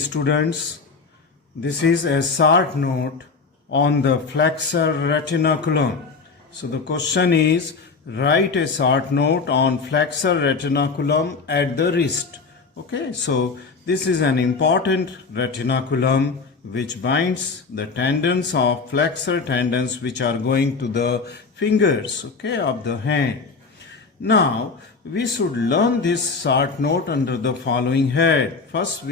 students, this is a short note on the flexor retinaculum. So the question is, write a short note on flexor retinaculum at the wrist. Okay, so this is an important retinaculum which binds the tendons of flexor tendons which are going to the fingers, okay, of the hand. Now we should learn this short note under the following head. First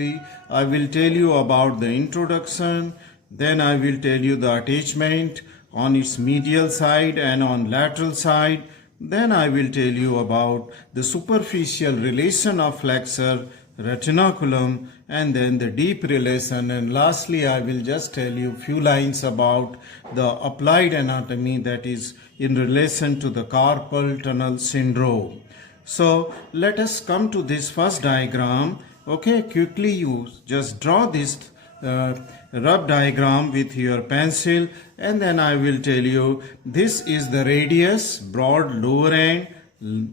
I will tell you about the introduction, then I will tell you the attachment on its medial side and on lateral side, then I will tell you about the superficial relation of flexor retinaculum and then the deep relation, and lastly I will just tell you few lines about the applied anatomy, that is in relation to the carpal tunnel syndrome. So let us come to this first diagram. Okay, quickly you just draw this rough diagram with your pencil, and then I will tell you this is the radius, broad lower end,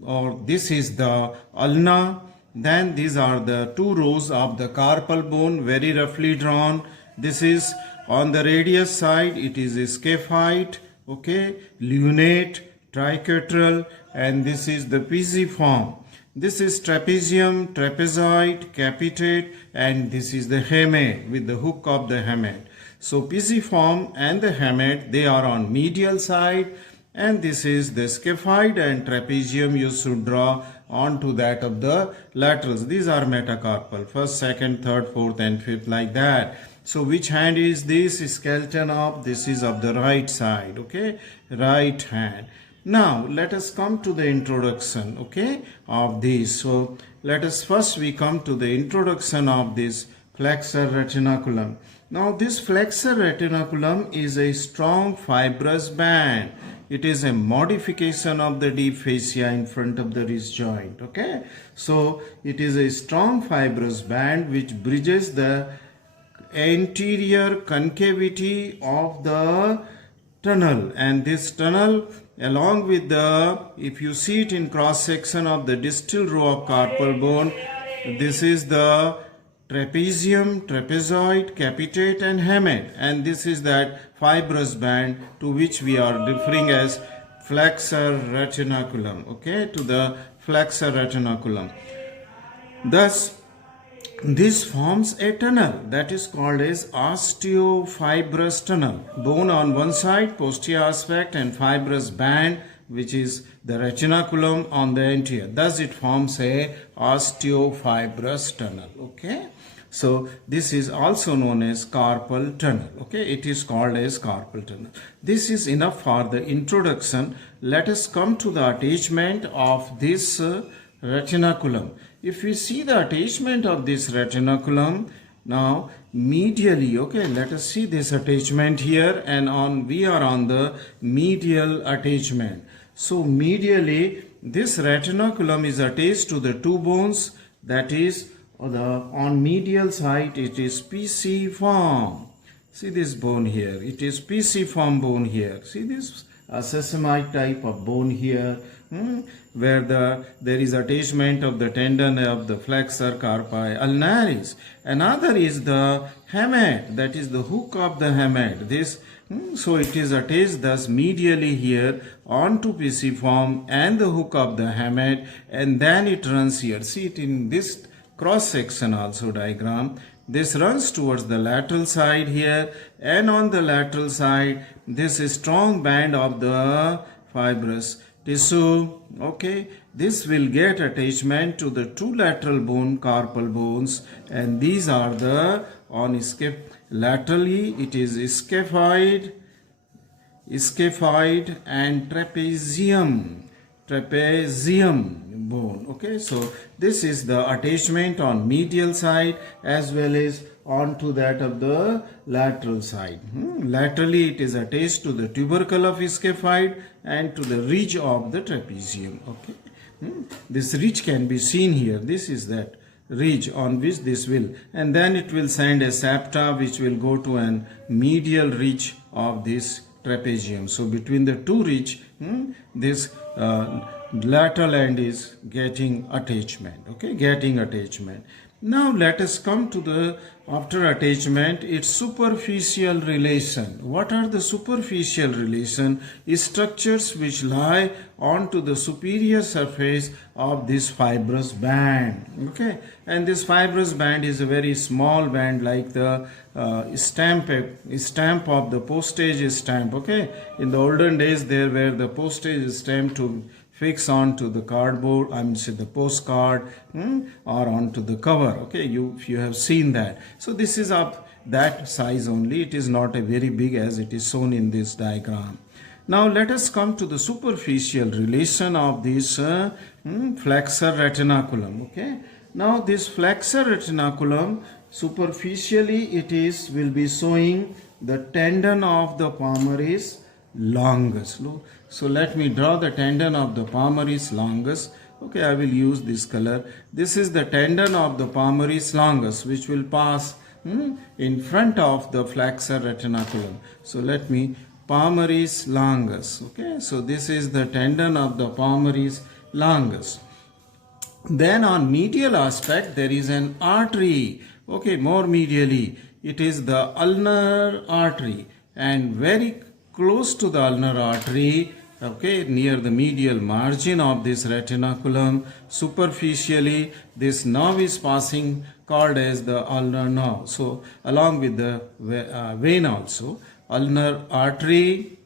or this is the ulna. Then these are the two rows of the carpal bone, very roughly drawn. This is on the radius side, it is scaphoid, okay, lunate, triquetral, and this is the pisiform. This is trapezium, trapezoid, capitate, and this is the hamate with the hook of the hamate. So pisiform and the hamate, they are on medial side, and this is the scaphoid and trapezium you should draw onto that of the laterals. These are metacarpal, first, second, third, fourth and fifth, like that. So which hand is this? Skeleton of, this is of the right side, okay, right hand. Now let us come to the introduction, okay, of this. So let us first we come to the introduction of this flexor retinaculum. Now this flexor retinaculum is a strong fibrous band. It is a modification of the deep fascia in front of the wrist joint, okay. So it is a strong fibrous band which bridges the anterior concavity of the tunnel, and this tunnel along with the, if you see it in cross section of the distal row of carpal bone, this is the trapezium, trapezoid, capitate and hamate, and this is that fibrous band to which we are referring as flexor retinaculum, okay, to the flexor retinaculum. Thus this forms a tunnel that is called as osteofibrous tunnel. Bone on one side, posterior aspect, and fibrous band which is the retinaculum on the anterior. Thus it forms a osteofibrous tunnel, okay. So this is also known as carpal tunnel, okay. It is called as carpal tunnel. This is enough for the introduction. Let us come to the attachment of this retinaculum. If we see the attachment of this retinaculum, now medially, okay, let us see this attachment here, and we are on the medial attachment. So medially this retinaculum is attached to the two bones, that is on medial side it is pisiform. See this bone here, it is pisiform bone here. See this sesamite type of bone here, where there is attachment of the tendon of the flexor carpi ulnaris. Another is the hamate, that is the hook of the hamate. This so it is attached thus medially here onto pisiform and the hook of the hamate, and then it runs here. See it in this cross section also diagram. This runs towards the lateral side here, and on the lateral side this is strong band of the fibrous tissue, okay. This will get attachment to the two lateral bone, carpal bones, and these are the on laterally it is scaphoid and trapezium bone, okay. So this is the attachment on medial side as well as onto that of the lateral side. Laterally it is attached to the tubercle of scaphoid and to the ridge of the trapezium, okay. This ridge can be seen here. This is that ridge on which this will, and then it will send a septa which will go to an medial ridge of this trapezium. So between the two ridge, this lateral end is getting attachment, okay, getting attachment. Now let us come to the, after attachment, its superficial relation. What are the superficial relation? Structures which lie onto the superior surface of this fibrous band. Okay, and this fibrous band is a very small band, like the stamp of the postage stamp. Okay, in the olden days there were the postage stamp to fix onto the cardboard, I mean say the postcard, or onto the cover. Okay, you have seen that. So this is of that size only. It is not a very big as it is shown in this diagram. Now let us come to the superficial relation of this flexor retinaculum. Okay, now this flexor retinaculum, superficially it will be showing the tendon of the palmaris longus. So let me draw the tendon of the palmaris longus. Okay, I will use this color. This is the tendon of the palmaris longus, which will pass in front of the flexor retinaculum. So let me, palmaris longus. Okay, so this is the tendon of the palmaris longus. Then on medial aspect there is an artery. Okay, more medially it is the ulnar artery, and very close to the ulnar artery, okay, near the medial margin of this retinaculum, superficially this nerve is passing, called as the ulnar nerve. So along with the vein also, ulnar artery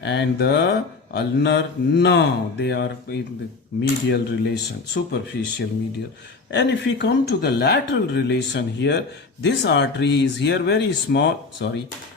and the ulnar nerve, they are in the medial relation, superficial medial. And if we come to the lateral relation here, this artery is here very small,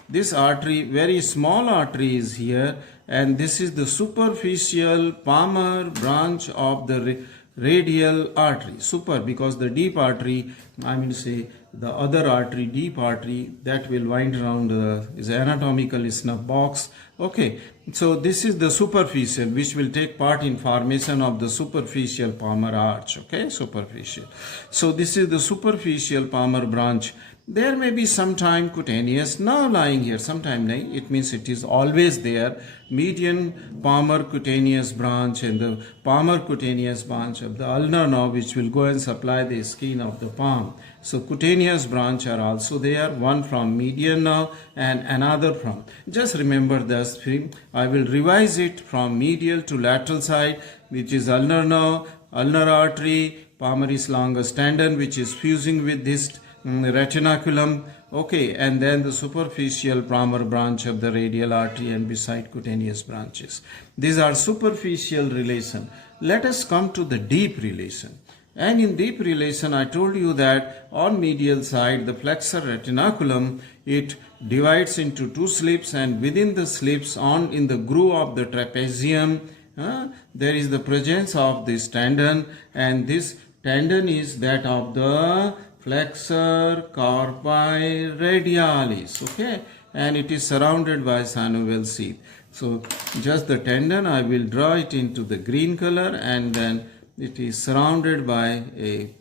this artery, very small artery is here, and this is the superficial palmar branch of the radial artery. Super, because the deep artery, I mean say the other artery, deep artery, that will wind around is anatomical snuff box. Okay, so this is the superficial, which will take part in formation of the superficial palmar arch. Okay, superficial. So this is the superficial palmar branch. There may be sometime cutaneous nerve lying here, sometime nahi. It means it is always there. Median palmar cutaneous branch and the palmar cutaneous branch of the ulnar nerve, which will go and supply the skin of the palm. So cutaneous branch are also there, one from median nerve and another from. Just remember this. I will revise it from medial to lateral side, which is ulnar nerve, ulnar artery, palmaris longus tendon, which is fusing with this retinaculum. Okay, and then the superficial palmar branch of the radial artery, and beside cutaneous branches. These are superficial relation. Let us come to the deep relation. And in deep relation, I told you that on medial side, the flexor retinaculum, it divides into two slits, and within the slits, on in the groove of the trapezium, there is the presence of this tendon, and this tendon is that of the flexor carpi radialis. Okay, and it is surrounded by synovial sheath. So just the tendon, I will draw it into the green color, and then it is surrounded by a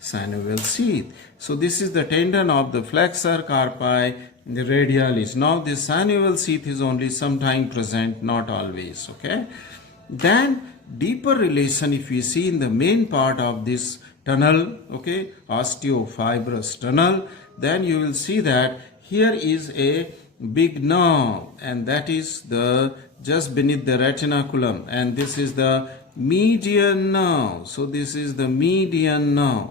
synovial sheath. So this is the tendon of the flexor carpi radialis. Now this synovial sheath is only sometime present, not always. Okay, then deeper relation, if we see in the main part of this tunnel, okay, osteofibrous tunnel, then you will see that here is a big nerve, and that is the just beneath the retinaculum, and this is the median nerve. So this is the median nerve,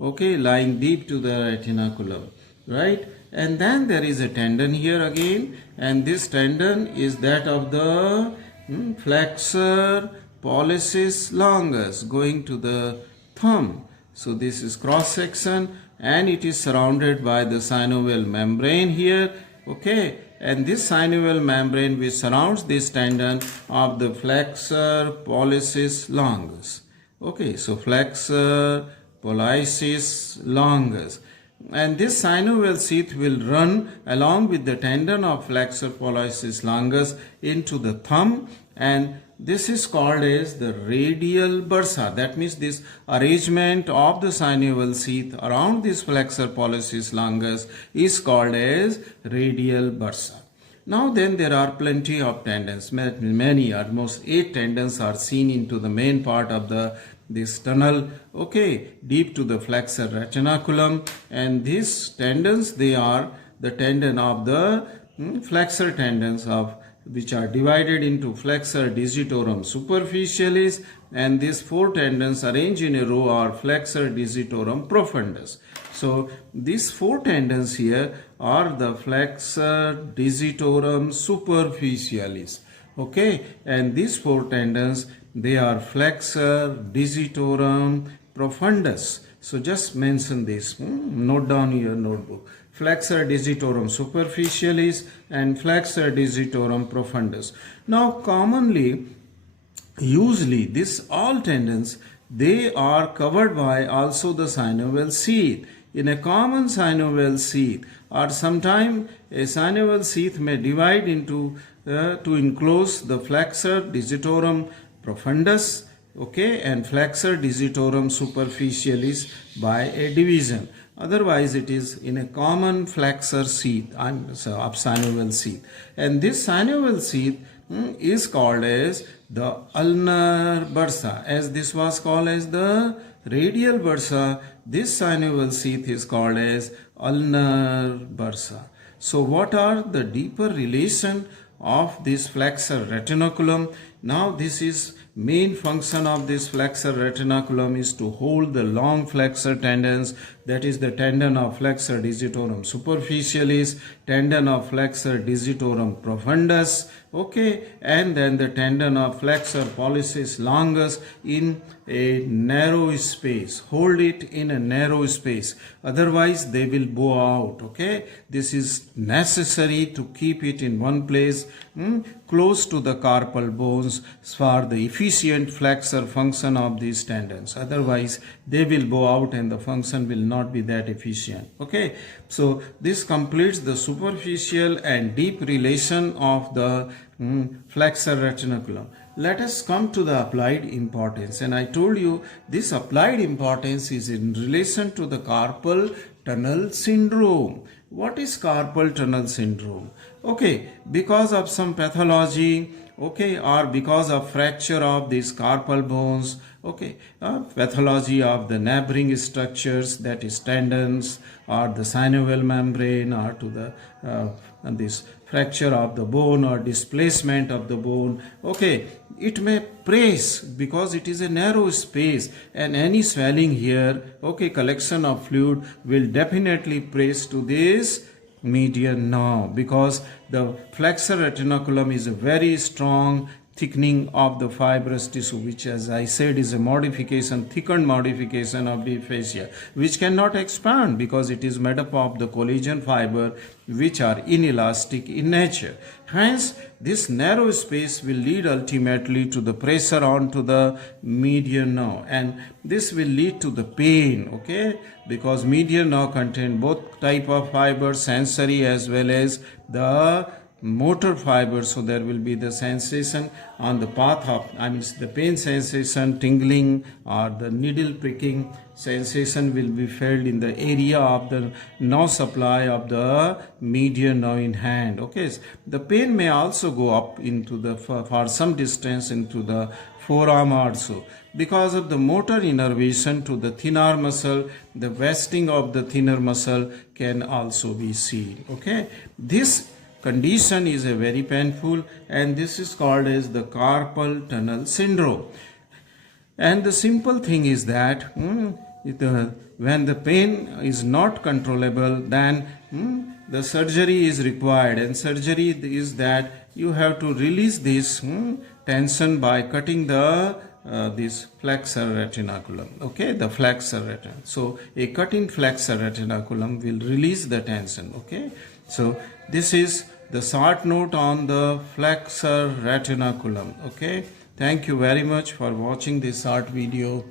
okay, lying deep to the retinaculum, right? And then there is a tendon here again, and this tendon is that of the flexor pollicis longus, going to the thumb. So this is cross section, and it is surrounded by the synovial membrane here. Okay, and this synovial membrane which surrounds this tendon of the flexor pollicis longus. Okay, so flexor pollicis longus, and this synovial sheath will run along with the tendon of flexor pollicis longus into the thumb, and this is called as the radial bursa. That means this arrangement of the synovial sheath around this flexor pollicis longus is called as radial bursa. Now then there are plenty of tendons, many, almost 8 tendons are seen into the main part of the this tunnel, okay, deep to the flexor retinaculum. And these tendons, they are the tendon of the flexor tendons of which are divided into flexor digitorum superficialis, and these four tendons arranged in a row are flexor digitorum profundus. So these four tendons here are the flexor digitorum superficialis, okay, and these four tendons, they are flexor digitorum profundus. So just mention this, note down in your notebook. Flexor digitorum superficialis and flexor digitorum profundus. Now commonly, usually these all tendons, they are covered by also the synovial sheath. In a common synovial sheath, or sometime a synovial sheath may divide into to enclose the flexor digitorum profundus, okay, and flexor digitorum superficialis by a division. Otherwise, it is in a common flexor sheath of synovial sheath. And this synovial sheath is called as the ulnar bursa. As this was called as the radial bursa, this synovial sheath is called as ulnar bursa. So what are the deeper relation of this flexor retinaculum? Now this is main function of this flexor retinaculum is to hold the long flexor tendons, that is the tendon of flexor digitorum superficialis, tendon of flexor digitorum profundus, okay, and then the tendon of flexor pollicis longus in a narrow space. Hold it in a narrow space, otherwise they will bow out, okay. This is necessary to keep it in one place close to the carpal bones for the efficient flexor function of these tendons. Otherwise they will bow out and the function will not be that efficient, okay. So this completes the superficial and deep relation of the flexor retinaculum. Let us come to the applied importance, and I told you this applied importance is in relation to the carpal tunnel syndrome. What is carpal tunnel syndrome? Okay, because of some pathology, okay, or because of fracture of these carpal bones, okay, pathology of the neighboring structures, that is tendons or the synovial membrane, or to the this fracture of the bone or displacement of the bone, okay, it may press because it is a narrow space, and any swelling here, okay, collection of fluid will definitely press to this median nerve, because the flexor retinaculum is a very strong thickening of the fibrous tissue, which, as I said, is a modification, thickened modification of the fascia, which cannot expand because it is made up of the collagen fiber, which are inelastic in nature. Hence, this narrow space will lead ultimately to the pressure onto the median nerve, and this will lead to the pain, okay, because median nerve contain both type of fibers, sensory as well as the motor fibers. So there will be the sensation on the path of, the pain sensation, tingling, or the needle pricking sensation will be felt in the area of the nerve supply of the median nerve in hand, okay. The pain may also go up into the for some distance into the forearm also, because of the motor innervation to the thinner muscle. The wasting of the thinner muscle can also be seen, okay. This condition is a very painful, and this is called as the carpal tunnel syndrome. And the simple thing is that when the pain is not controllable, then the surgery is required, and surgery is that you have to release this tension by cutting the this flexor retinaculum, okay, the flexor retinaculum. So a cut in flexor retinaculum will release the tension, okay. So this is the short note on the flexor retinaculum, okay. Thank you very much for watching this short video.